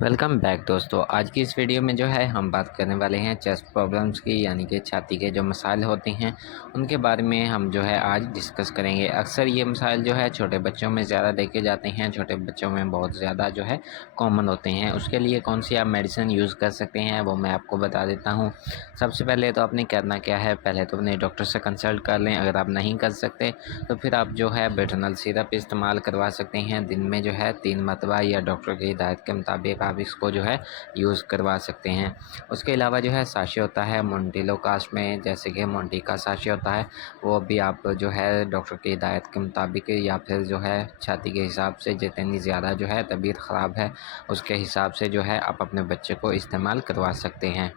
Welcome back दोस्तों। आज की इस वीडियो में जो है हम बात करने वाले हैं चेस्ट प्रॉब्लम्स की, यानी कि छाती के जो मसाइल होते हैं उनके बारे में हम जो है आज डिस्कस करेंगे। अक्सर ये मसाइल जो है छोटे बच्चों में ज़्यादा देखे जाते हैं, छोटे बच्चों में बहुत ज़्यादा जो है कॉमन होते हैं। उसके लिए कौन सी आप मेडिसिन यूज़ कर सकते हैं वो मैं आपको बता देता हूँ। सबसे पहले तो आपने करना क्या है, पहले तो अपने डॉक्टर से कंसल्ट कर लें। अगर आप नहीं कर सकते तो फिर आप जो है बेटनॉल सिरप इस्तेमाल करवा सकते हैं। दिन में जो है 3 मरतबा या डॉक्टर की हिदायत के मुताबिक आप इसको जो है यूज़ करवा सकते हैं। उसके अलावा जो है साशे होता है मोंटिलोकास्ट में, जैसे कि मोंटी का साशे होता है, वो भी आप जो है डॉक्टर की हिदायत के मुताबिक या फिर जो है छाती के हिसाब से जितनी ज़्यादा जो है तबीयत ख़राब है उसके हिसाब से जो है आप अपने बच्चे को इस्तेमाल करवा सकते हैं।